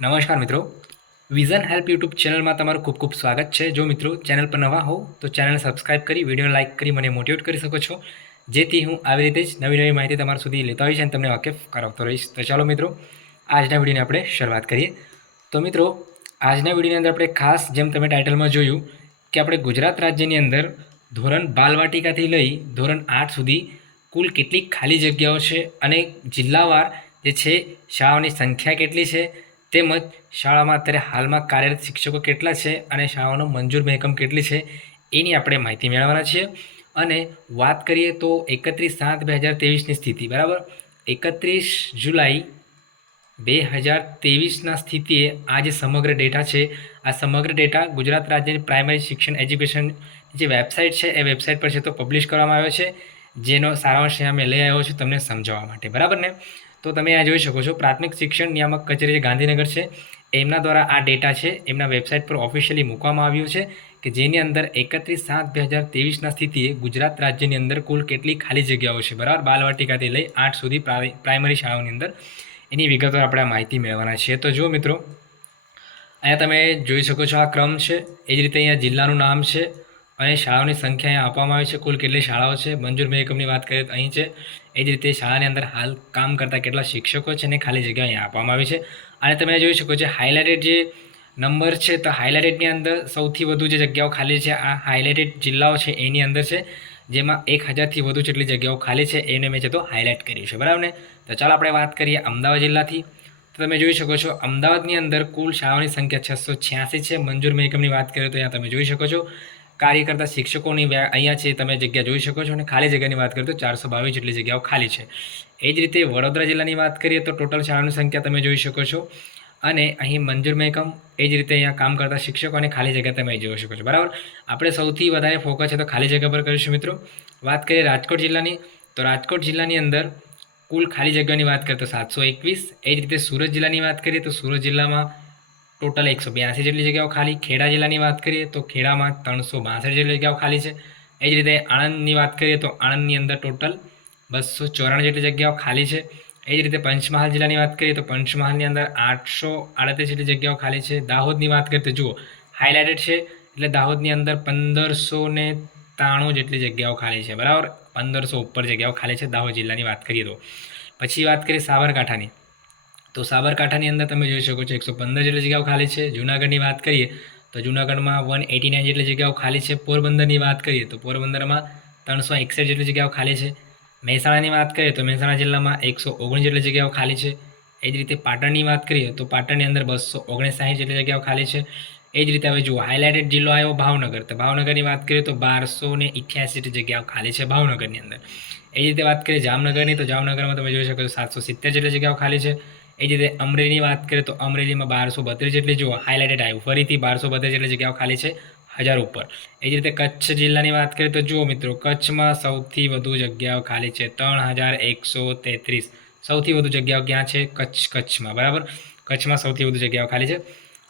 નમસ્કાર મિત્રો, vision help YouTube ચેનલમાં તમારું ખૂબ ખૂબ સ્વાગત છે। જો મિત્રો ચેનલ પર નવા હો તો ચેનલને સબસ્ક્રાઇબ કરી વિડીયોને લાઇક કરી મને મોટિવેટ કરી શકો છો, જેથી હું આવી રીતે જ નવી નવી માહિતી તમારા સુધી લેતા હોઈશ અને તમને વાકેફ કરાવતો રહીશ। તો ચાલો મિત્રો, આજના વિડીયોની આપણે શરૂઆત કરીએ। તો મિત્રો, આજના વિડીયોની અંદર આપણે ખાસ જેમ તમે ટાઇટલમાં જોયું કે આપણે ગુજરાત રાજ્યની અંદર ધોરણ બાલવાટિકાથી લઈ ધોરણ 8 સુધી કુલ કેટલી ખાલી જગ્યાઓ છે અને જિલ્લાવાર જે છે શાળાઓની સંખ્યા કેટલી છે, તેમજ શાળામાં અત્યારે હાલમાં કાર્યરત શિક્ષકો કેટલા છે અને શાળાઓનો મંજૂર મહેકમ કેટલી છે એની આપણે માહિતી મેળવવાના છીએ। અને વાત કરીએ તો 31/7/2023ની સ્થિતિ, બરાબર 31 જુલાઈ 2023ના સ્થિતિએ આ જે સમગ્ર ડેટા છે, આ સમગ્ર ડેટા ગુજરાત રાજ્યની પ્રાઇમરી શિક્ષણ એજ્યુકેશન જે વેબસાઇટ છે એ વેબસાઇટ પર છે તો પબ્લિશ કરવામાં આવ્યો છે, જેનો સારાંશ અમે લઈ આવ્યો છું તમને સમજાવવા માટે, બરાબર ને। તો તમે આ જોઈ શકો છો, પ્રાથમિક શિક્ષણ નિયામક કચેરી જે ગાંધીનગર છે એમના દ્વારા આ ડેટા છે એમના વેબસાઇટ પર ઓફિશિયલી મૂકવામાં આવ્યું છે કે જેની અંદર 31/7/2023ના સ્થિતિએ ગુજરાત રાજ્યની અંદર કુલ કેટલી ખાલી જગ્યાઓ છે, બરાબર, બાલવાટિકાથી લઈ 8 સુધી પ્રાઇમરી શાળાઓની અંદર એની વિગતવાર આપણે માહિતી મેળવવાના છીએ। તો જો મિત્રો, અહીંયા તમે જોઈ શકો છો આ ક્રમ છે, એ જ રીતે અહીંયા જિલ્લાનું નામ છે અને શાળાઓની સંખ્યા અહીંયા આપવામાં આવી છે, કુલ કેટલી શાળાઓ છે, મંજૂર મહેકમની વાત કરીએ તો અહીં છે। એ જ રીતે શાળાની અંદર હાલ કામ કરતા કેટલા શિક્ષકો છે અને ખાલી જગ્યા અહીંયા આપવામાં આવી છે। અને તમે જોઈ શકો છો હાઇલાઇટેડ જે નંબર છે, તો હાઇલાઇટેડની અંદર સૌથી વધુ જે જગ્યાઓ ખાલી છે આ હાઇલાઇટેડ જિલ્લાઓ છે એની અંદર છે, જેમાં 1000થી વધુ જેટલી જગ્યાઓ ખાલી છે એને મેં છે તો હાઇલાઇટ કર્યું છે, બરાબર ને। તો ચાલો આપણે વાત કરીએ અમદાવાદ જિલ્લાથી। તો તમે જોઈ શકો છો અમદાવાદની અંદર કુલ શાળાઓની સંખ્યા 686 છે। મંજૂર મહેકમની વાત કરીએ તો અહીંયા તમે જોઈ શકો છો કાર્ય કરતા શિક્ષકોની અહીંયા છે તમે જગ્યા જોઈ શકો છો, અને ખાલી જગ્યાની વાત કરીએ તો 422 જેટલી જગ્યાઓ ખાલી છે। એ જ રીતે વડોદરા જિલ્લાની વાત કરીએ તો ટોટલ શાળાની સંખ્યા તમે જોઈ શકો છો, અને અહીં મંજૂર મહેકમ એ જ રીતે અહીંયા કામ કરતા શિક્ષકો અને ખાલી જગ્યા તમે જોઈ શકો છો, બરાબર। આપણે સૌથી વધારે ફોકસ છે તો ખાલી જગ્યા પર કરીશું મિત્રો। વાત કરીએ રાજકોટ જિલ્લાની, તો રાજકોટ જિલ્લાની અંદર કુલ ખાલી જગ્યાની વાત કરીએ તો 721। એ જ રીતે સુરત જિલ્લાની વાત કરીએ તો સુરત જિલ્લામાં ટોટલ 182 જેટલી જગ્યાઓ ખાલી। ખેડા જિલ્લાની વાત કરીએ તો ખેડામાં 362 જેટલી જગ્યાઓ ખાલી છે। એ જ રીતે આણંદની વાત કરીએ તો આણંદની અંદર ટોટલ 294 જેટલી જગ્યાઓ ખાલી છે। એ જ રીતે પંચમહાલ જિલ્લાની વાત કરીએ તો પંચમહાલની અંદર 838 જેટલી જગ્યાઓ ખાલી છે। દાહોદની વાત કરીએ તો જુઓ હાઇલાઇટેડ છે, એટલે દાહોદની અંદર 1593 જેટલી જગ્યાઓ ખાલી છે, બરાબર, 1500 ઉપર જગ્યાઓ ખાલી છે દાહોદ જિલ્લાની વાત કરીએ તો। પછી વાત કરીએ સાબરકાંઠાની, તો સાબરકાંઠાની અંદર તમે જોઈ શકો છો 115 જેટલી જગ્યાઓ ખાલી છે। જૂનાગઢની વાત કરીએ તો જૂનાગઢમાં 189 જેટલી જગ્યાઓ ખાલી છે। પોરબંદરની વાત કરીએ તો પોરબંદરમાં 361 જેટલી જગ્યાઓ ખાલી છે। મહેસાણાની વાત કરીએ તો મહેસાણા જિલ્લામાં 119 જેટલી જગ્યાઓ ખાલી છે। એ જ રીતે પાટણની વાત કરીએ તો પાટણની અંદર 259 જેટલી જગ્યાઓ ખાલી છે। એ જ રીતે હવે જુઓ હાઇલાઇટેડ જિલ્લો આવ્યો ભાવનગર, તો ભાવનગરની વાત કરીએ તો 1288 જેટલી જગ્યાઓ ખાલી છે ભાવનગરની અંદર। એ જ રીતે વાત કરીએ જામનગરની, તો જામનગરમાં તમે જોઈ શકો છો 770 જેટલી જગ્યાઓ ખાલી છે। એ જ રીતે અમરેલીની વાત કરીએ તો અમરેલીમાં 1232 જેટલી જુઓ હાઇલાઇટેડ આવ્યું, ફરીથી 1232 જેટલી જગ્યાઓ ખાલી છે 1000 ઉપર। એ જ રીતે કચ્છ જિલ્લાની વાત કરીએ તો જુઓ મિત્રો, કચ્છમાં સૌથી વધુ જગ્યાઓ ખાલી છે 3133। સૌથી વધુ જગ્યાઓ ક્યાં છે? કચ્છમાં, બરાબર, કચ્છમાં સૌથી વધુ જગ્યાઓ ખાલી છે।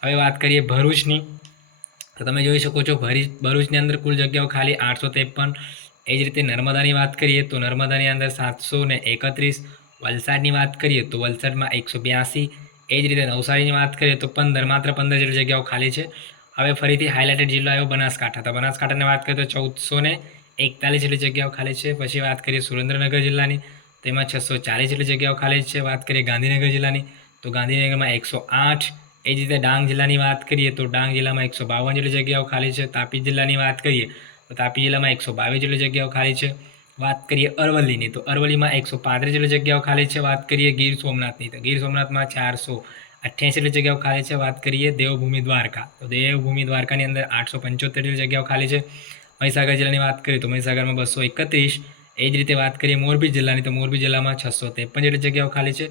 હવે વાત કરીએ ભરૂચની, તો તમે જોઈ શકો છો ભરૂચની અંદર કુલ જગ્યાઓ ખાલી 853। એ જ રીતે નર્મદાની વાત કરીએ તો નર્મદાની અંદર 731। વલસાડની વાત કરીએ તો વલસાડમાં 182। એ જ રીતે નવસારીની વાત કરીએ તો માત્ર 15 જેટલી જગ્યાઓ ખાલી છે। હવે ફરીથી હાઇલાઇટેડ જિલ્લો આવ્યો બનાસકાંઠા, તો બનાસકાંઠાની વાત કરીએ તો 1441 જેટલી જગ્યાઓ ખાલી છે। પછી વાત કરીએ સુરેન્દ્રનગર જિલ્લાની, તેમાં 640 જેટલી જગ્યાઓ ખાલી છે। વાત કરીએ ગાંધીનગર જિલ્લાની, તો ગાંધીનગરમાં 108। એ જ રીતે ડાંગ જિલ્લાની વાત કરીએ તો ડાંગ જિલ્લામાં 152 જેટલી જગ્યાઓ ખાલી છે। તાપી જિલ્લાની વાત કરીએ તો તાપી જિલ્લામાં 122 જેટલી જગ્યાઓ ખાલી છે। વાત કરીએ અરવલ્લીની, તો અરવલ્લીમાં 135 જેટલી જગ્યાઓ ખાલી છે। વાત કરીએ ગીર સોમનાથની, તો ગીર સોમનાથમાં 488 જેટલી જગ્યાઓ ખાલી છે। વાત કરીએ દેવભૂમિ દ્વારકા, તો દેવભૂમિ દ્વારકાની અંદર 875 જેટલી જગ્યાઓ ખાલી છે। મહીસાગર જિલ્લાની વાત કરીએ તો મહીસાગરમાં 231। એ જ રીતે વાત કરીએ મોરબી જિલ્લાની, તો મોરબી જિલ્લામાં 653 જેટલી જગ્યાઓ ખાલી છે।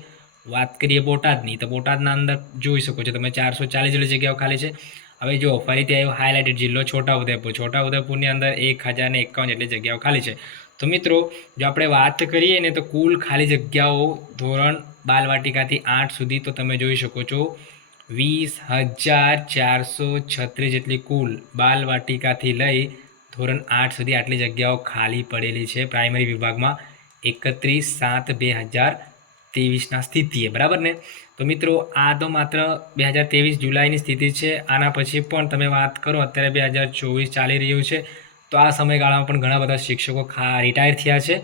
વાત કરીએ બોટાદની, તો બોટાદના અંદર જોઈ શકો છો તમે 440 જેટલી જગ્યાઓ ખાલી છે। હવે જો ફરીથી આવ્યો હાઇલાઇટેડ જિલ્લો છોટાઉદેપુર, છોટાઉદેપુરની અંદર 1051 જેટલી જગ્યાઓ ખાલી છે। તો મિત્રો, જો આપણે વાત કરીએ ને તો કુલ ખાલી જગ્યાઓ ધોરણ બાલવાટિકાથી 8 સુધી તો તમે જોઈ શકો છો 20,436 જેટલી કુલ બાલવાટિકાથી લઈ ધોરણ 8 સુધી આટલી જગ્યાઓ ખાલી પડેલી છે પ્રાઇમરી વિભાગમાં 31/7/2023ના સ્થિતિએ, બરાબર ને। તો મિત્રો આ તો માત્ર 2023 જુલાઈની સ્થિતિ છે. આના પછી પણ તમે વાત કરો, અત્યારે 2024 ચાલી રહ્યું છે, તો આ સમયગાળામાં પણ ઘણા બધા શિક્ષકો રિટાયર થયા છે,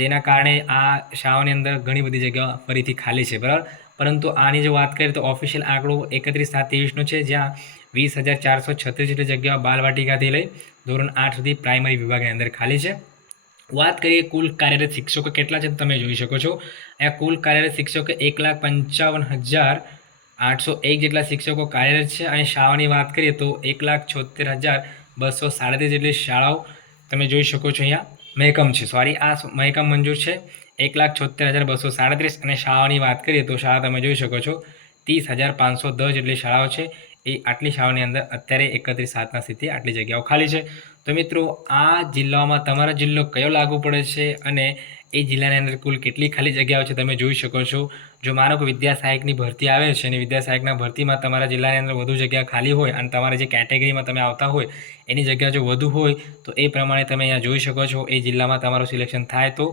જેના કારણે આ શાળાઓની અંદર ઘણી બધી જગ્યાઓ ફરીથી ખાલી છે, બરાબર. પરંતુ આની જો વાત કરીએ તો ઓફિશિયલ આંકડો 31/7/23નો છે, જ્યાં 20,436 જેટલી જગ્યાઓ બાલવાટિકાથી લઈ ધોરણ 8 સુધી પ્રાઇમરી વિભાગની અંદર ખાલી છે. વાત કરીએ કુલ કાર્યરત શિક્ષકો કેટલા છે, તમે જોઈ શકો છો. આ કુલ કાર્યરત શિક્ષકો 1,55,801 જેટલા શિક્ષકો કાર્યરત છે. અને શાળાઓની વાત કરીએ તો 1,76,237 જેટલી શાળાઓ તમે જોઈ શકો છો. અહીંયા મહેકમ છે, સોરી, આ મહેકમ મંજૂર છે 1,76,237. અને શાળાઓની વાત કરીએ તો શાળા તમે જોઈ શકો છો 30,510 જેટલી શાળાઓ છે. એ આટલી શાળાઓની અંદર અત્યારે 31/7 સ્થિતિ આટલી જગ્યાઓ ખાલી છે. તો મિત્રો આ જિલ્લાઓમાં તમારો જિલ્લો કયો લાગુ પડે છે અને એ જિલ્લાની અંદર કુલ કેટલી ખાલી જગ્યાઓ છે તમે જોઈ શકો છો. જો માનો કે વિદ્યા સહાયકની ભરતી આવે છે અને વિદ્યા સહાયકના ભરતીમાં તમારા જિલ્લાની અંદર વધુ જગ્યા ખાલી હોય અને તમારી જે કેટેગરીમાં તમે આવતા હોય એની જગ્યા જો વધુ હોય તો એ પ્રમાણે તમે અહીંયા જોઈ શકો છો. એ જિલ્લામાં તમારું સિલેક્શન થાય તો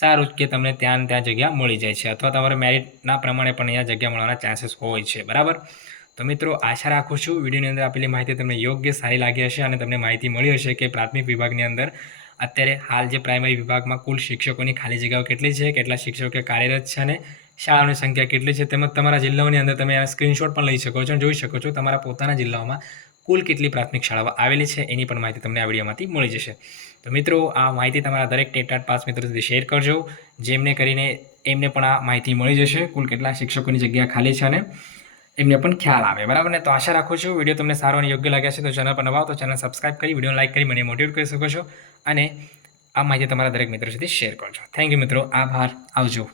સારું કે તમને ત્યાં જગ્યા મળી જાય છે, અથવા તમારે મેરિટના પ્રમાણે પણ અહીંયા જગ્યા મળવાના ચાન્સીસ હોય છે, બરાબર. તો મિત્રો આશા રાખું છું વિડીયોની અંદર આપેલી માહિતી તમને યોગ્ય સારી લાગી હશે અને તમને માહિતી મળી હશે કે પ્રાથમિક વિભાગની અંદર અત્યારે હાલ જે પ્રાઇમરી વિભાગમાં કુલ શિક્ષકોની ખાલી જગ્યાઓ કેટલી છે, કેટલા શિક્ષકો કાર્યરત છે અને શાળાઓની સંખ્યા કેટલી છે, તેમજ તમારા જિલ્લાઓની અંદર તમે આ સ્ક્રીનશોટ પણ લઈ શકો છો અને જોઈ શકો છો તમારા પોતાના જિલ્લાઓમાં કુલ કેટલી પ્રાથમિક શાળાઓ આવેલી છે એની પણ માહિતી તમને આ વિડીયોમાંથી મળી જશે. તો મિત્રો આ માહિતી તમારા દરેક ટેટ પાસ મિત્રો સુધી શેર કરજો, જેમને કરીને એમને પણ આ માહિતી મળી જશે કુલ કેટલા શિક્ષકોની જગ્યા ખાલી છે અને એમને પણ ખ્યાલ આવે, બરાબર ને. તો આશા રાખું છું વિડીયો તમને સારો અને યોગ્ય લાગ્યા છે. તો ચેનલ પર નવા તો ચેનલ સબસ્ક્રાઇબ કરી વિડીયો લાઇક કરી મને મોટિવેટ કરી શકો છો અને આ માહિતી તમારા દરેક મિત્રો સુધી શેર કરજો. થેન્ક યુ મિત્રો, આભાર, આવજો.